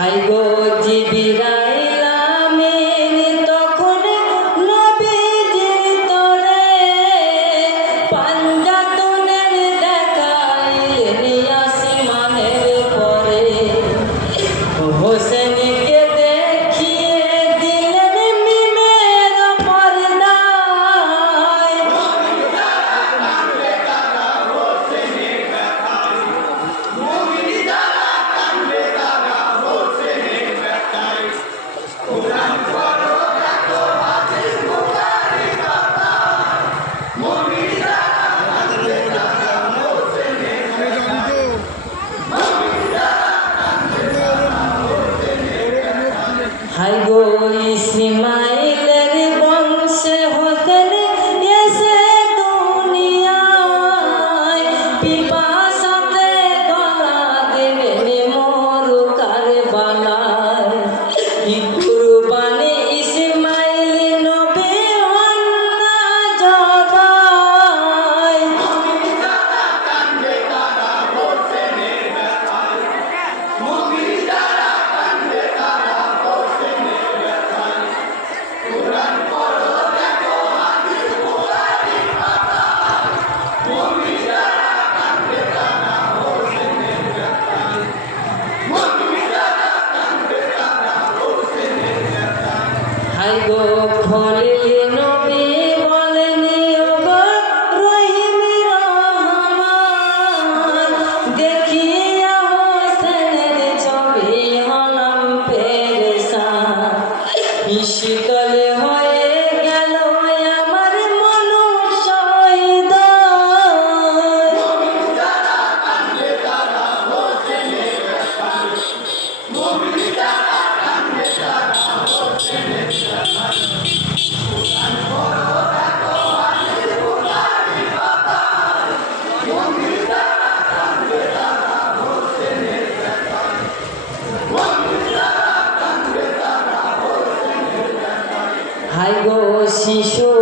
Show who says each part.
Speaker 1: high গো জীবিরা でし。